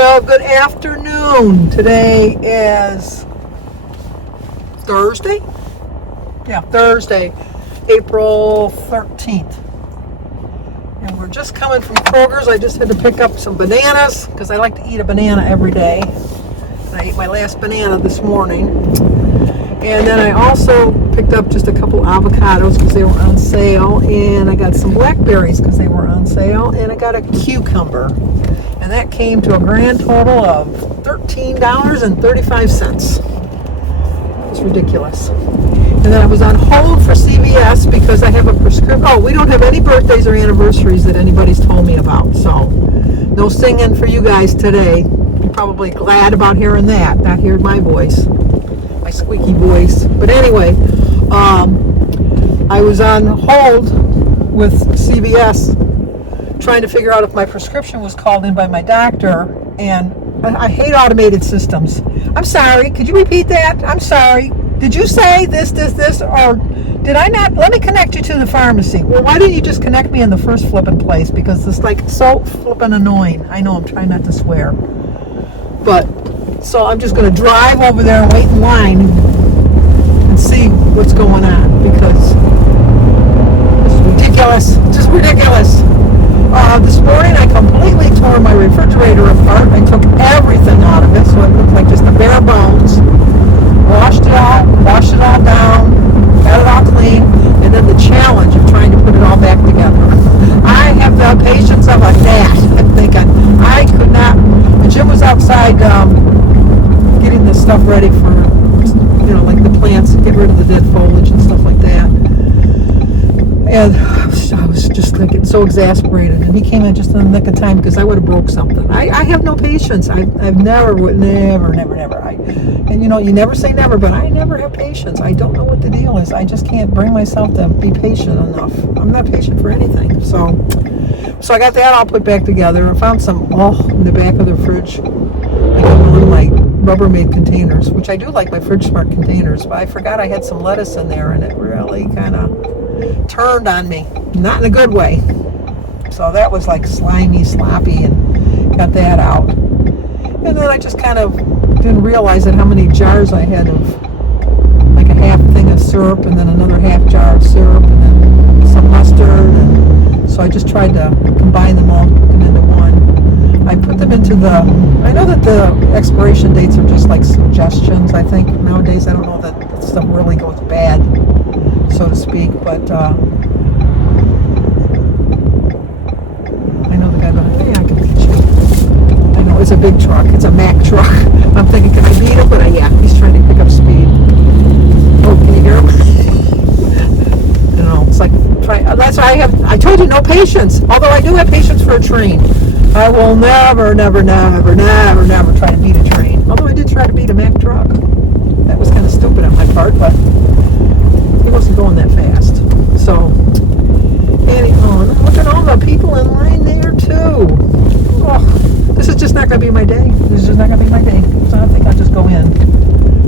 Well, good afternoon. Today is Thursday. Yeah, Thursday, April 13th. And we're just coming from Kroger's. I just had to pick up some bananas because I like to eat a banana every day. And I ate my last banana this morning. And then I also picked up just a couple avocados because they were on sale. And I got some blackberries because they were on sale. And I got a cucumber. And that came to a grand total of $13.35. It's ridiculous. And then I was on hold for CVS because I have a prescription. Oh, we don't have any birthdays or anniversaries that anybody's told me about. So no singing for you guys today. You're probably glad about hearing that, not hearing my voice, my squeaky voice. But anyway, I was on hold with CVS trying to figure out if my prescription was called in by my doctor, and I hate automated systems. I'm sorry, could you repeat that? I'm sorry. Did you say this, or did I not? Let me connect you to the pharmacy. Well, why didn't you just connect me in the first flipping place? Because it's like so flipping annoying. I know, I'm trying not to swear. But, so I'm just going to drive over there and wait in line and see what's going on, because this is ridiculous. Just ridiculous. This morning I completely tore my refrigerator apart. I took everything out of it, so it looked like just the bare bones. Washed it all down, got it all clean, and then the challenge of trying to put it all back together. I have the patience of a gnat. I'm thinking, I could not. The Jim was outside getting this stuff ready for, like the plants, get rid of the dead foliage and stuff like that. And I was just like getting so exasperated, and he came in just in the nick of time because I would have broke something. I have no patience. I've never. And you never say never, but I never have patience. I don't know what the deal is. I just can't bring myself to be patient enough. I'm not patient for anything. So I got that all put back together. I found some in the back of the fridge. I got one of my Rubbermaid containers, which I do like my Fridge Smart containers, but I forgot I had some lettuce in there, and it really kind of turned on me, not in a good way. So that was like slimy, sloppy, and got that out. And then I just kind of didn't realize how many jars I had of, like a half thing of syrup, and then another half jar of syrup, and then some mustard. And so I just tried to combine them all, put them into one. I put them into I know that the expiration dates are just like suggestions, I think. Nowadays, I don't know that stuff really goes bad, so to speak, but I know the guy going, hey, I can beat you. I know, it's a big truck. It's a Mack truck. I'm thinking, can I beat him? But yeah, he's trying to pick up speed. Oh, can you hear him? It's like, that's why I told you, no patience. Although I do have patience for a train. I will never try to beat a train. Although I did try to beat a Mack truck. That was kind of stupid on my part, but he wasn't going that fast. So, anyhow, look at all the people in line there, too. Oh, this is just not going to be my day. So I think I'll just go in.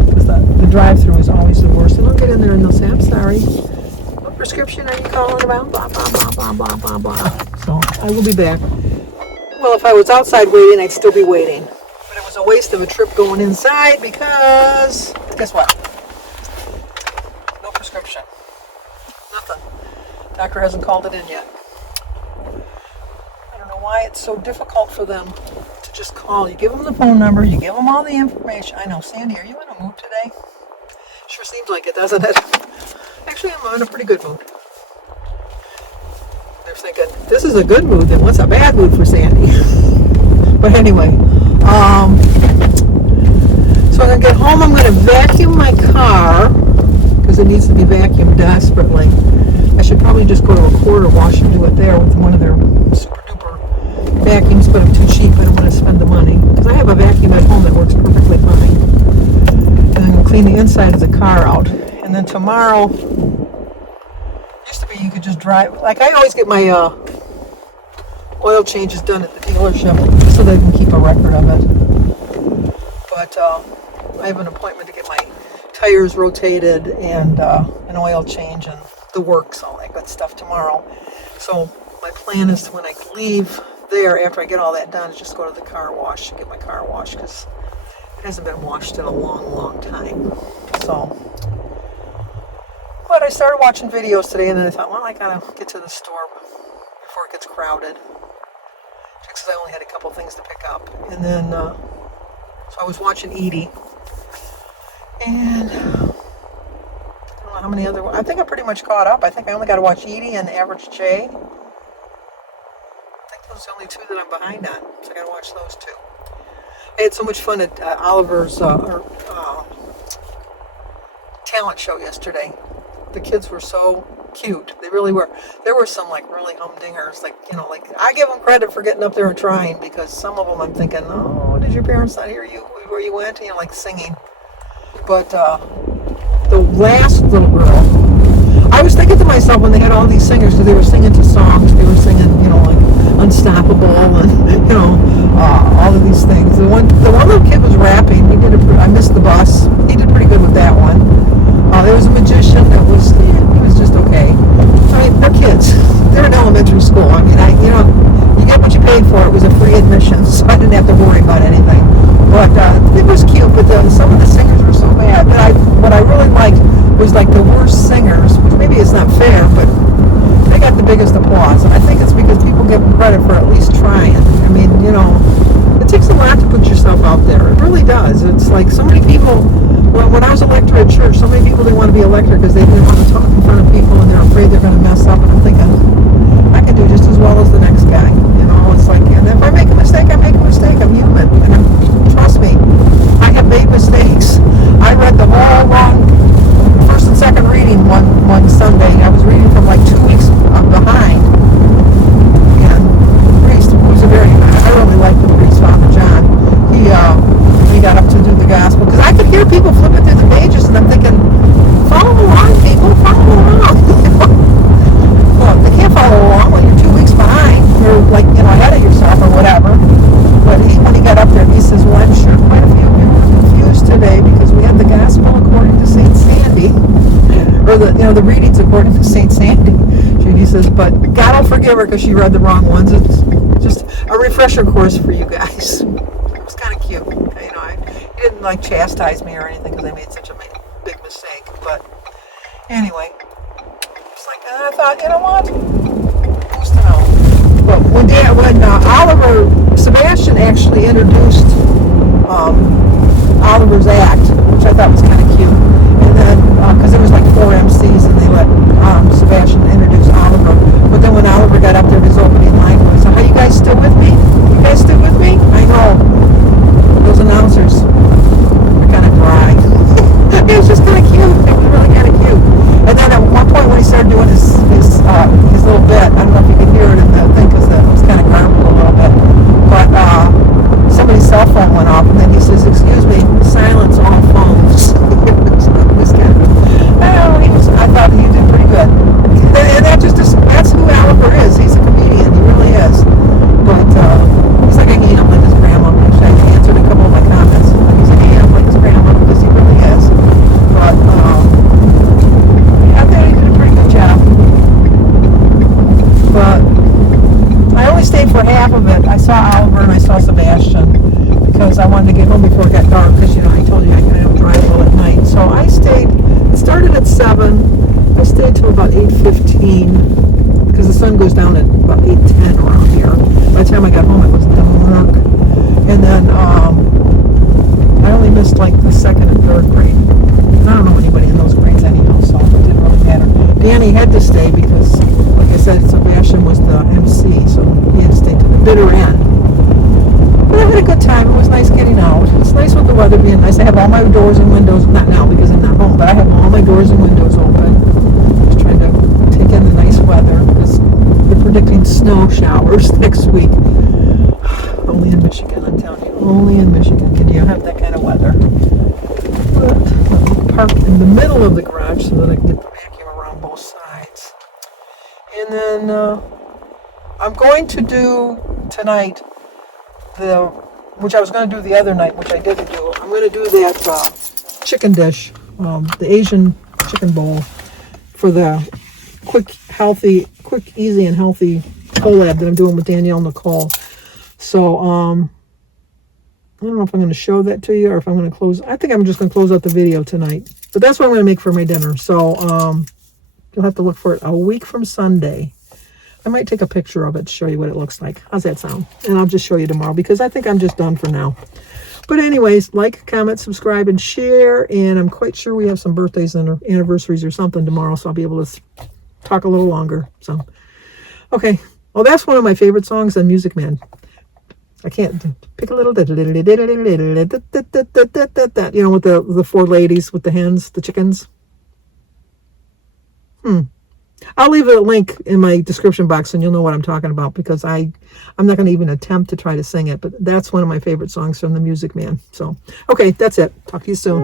Because the drive-thru is always the worst. And I'll get in there and they'll say, I'm sorry. What prescription are you calling about? Blah, blah, blah, blah, blah, blah, blah. So, I will be back. Well, if I was outside waiting, I'd still be waiting. But it was a waste of a trip going inside because, guess what? No prescription. Nothing. Doctor hasn't called it in yet. I don't know why it's so difficult for them to just call. You give them the phone number, you give them all the information. I know, Sandy, are you in a mood today? Sure seems like it, doesn't it? Actually, I'm in a pretty good mood. They're thinking, this is a good mood, then what's a bad mood for Sandy? But anyway, so I'm going to get home. I'm going to vacuum my car because it needs to be vacuumed desperately. I should probably just go to a quarter wash and do it there with one of their super duper vacuums, but I'm too cheap. I don't want to spend the money because I have a vacuum at home that works perfectly fine. And I'm going to clean the inside of the car out. And then tomorrow, used to be you could just drive. Like I always get my oil changes done at the dealership so they can keep a record of it. But I have an appointment to get my tires rotated and an oil change and the works, all that good stuff tomorrow. So my plan is to, when I leave there after I get all that done is just go to the car wash and get my car washed because it hasn't been washed in a long time. So, but I started watching videos today, and then I thought, well, I gotta get to the store before it gets crowded. Just because I only had a couple things to pick up, and then so I was watching Edie, and I don't know how many other. I think I'm pretty much caught up. I think I only got to watch Edie and Average J. I think those are the only two that I'm behind on, so I got to watch those two. I had so much fun at Oliver's talent show yesterday. The kids were so cute. They really were. There were some like really humdingers, like, you know, like I give them credit for getting up there and trying, because some of them I'm thinking, oh, did your parents not hear you where you went? You know, like singing. But the last little girl, I was thinking to myself when they had all these singers, because they were singing to songs, they were singing, you know, like Unstoppable and, you know, all of these things. The one little kid was rapping. I missed the bus. He did pretty good with that one. There was a magician that he was just okay. I mean, they're kids. They're in elementary school. I mean, you get what you paid for. It was a free admission, so I didn't have to worry about anything. But it was cute. But some of the singers were so bad. But what I really liked was like the worst singers, which maybe it's not fair, but they got the biggest applause. And I think it's because people give them credit for at least trying. I mean, you know, it takes a lot to put yourself out there. It really does. It's like so many people. When I was a lector at church, so many people didn't want to be a lector because they didn't want to talk in front of people and they're afraid they're going to mess up. And I'm thinking, I can do just as well as the next guy. You know, it's like, and if I make a mistake, I make a mistake. I'm human. And trust me, I have made mistakes. I read the whole wrong first and second reading one Sunday. I was reading from like 2 weeks behind. And the priest, who's I really like the priest, Father John. He got up to do the gospel, because I could hear people flipping through the pages, and I'm thinking, follow along, people, follow along. Well, they can't follow along when you're 2 weeks behind. You're like, you know, ahead of yourself or whatever. But when he got up there, he says, well, I'm sure quite a few people were confused today because we had the gospel according to St. Sandy, or the readings according to St. Sandy. And he says, but God will forgive her because she read the wrong ones. It's just a refresher course for you guys. It was kind of cute. You know, he didn't like chastise me or anything because I made such a big mistake. But anyway, it's like, and I thought, you know what? Who's to know? But when Sebastian actually introduced Oliver's act, which I thought was kind of cute. And then, because there was like 4 MCs, and they let Sebastian introduce Oliver. But then when Oliver got up there, his opening line was, "Are you guys still with me? You guys still with me?" I know. Those announcers are kind of dry. It was just kind of cute. It was really kind of cute. And then at one point when he started doing his little bit, I don't know if you could hear it in the thing because it was kind of garbled a little bit. But somebody's cell phone went off, and then he says, "Excuse me, silence all phones." I thought he did pretty good. And that's who Oliver is. He's a comedian. He really is. But he's like, I hate him like his grandma. I answered a couple of my comments. He's like, I hate him like his grandma, because he really is. But I thought he did a pretty good job. But I only stayed for half of it. I saw Oliver and I saw Sebastian because I wanted to get home before it got dark, because, you know, I told you I can drive all at night. So I stayed. It started at 7. I stayed till about 8:15 because the sun goes down at about 8:10 around here. By the time I got home, it was dark. And then I only missed like the 2nd and 3rd grade. And I don't know anybody in those grades anyhow, so it didn't really matter. Danny had to stay because, like I said, Sebastian was the MC, so he had to stay to the bitter end. But I had a good time. It was nice getting out. It's nice with the weather being nice. I have all my doors and windows, not now because I'm not home, but I have all my doors and windows open. Just trying to take in the nice weather because they're predicting snow showers next week. Only in Michigan, I'm telling you. Only in Michigan can you have that kind of weather. But I'll park in the middle of the garage so that I can get the vacuum around both sides. And then I'm going to do tonight which I was going to do the other night, which I didn't do. I'm going to do that chicken dish, the Asian chicken bowl, for the quick, easy, and healthy collab that I'm doing with Danielle Nicole. So, I don't know if I'm going to show that to you or if I'm going to close. I think I'm just going to close out the video tonight. But that's what I'm going to make for my dinner. So, you'll have to look for it a week from Sunday. I might take a picture of it to show you what it looks like. How's that sound? And I'll just show you tomorrow because I think I'm just done for now. But anyways, like, comment, subscribe, and share. And I'm quite sure we have some birthdays and anniversaries or something tomorrow, so I'll be able to talk a little longer. So, okay. Well, that's one of my favorite songs on Music Man. I can't pick a little, you know, with the four ladies with the hens, the chickens. I'll leave a link in my description box and you'll know what I'm talking about because I'm not going to even attempt to try to sing it, but that's one of my favorite songs from the Music Man. So, okay, that's it. Talk to you soon.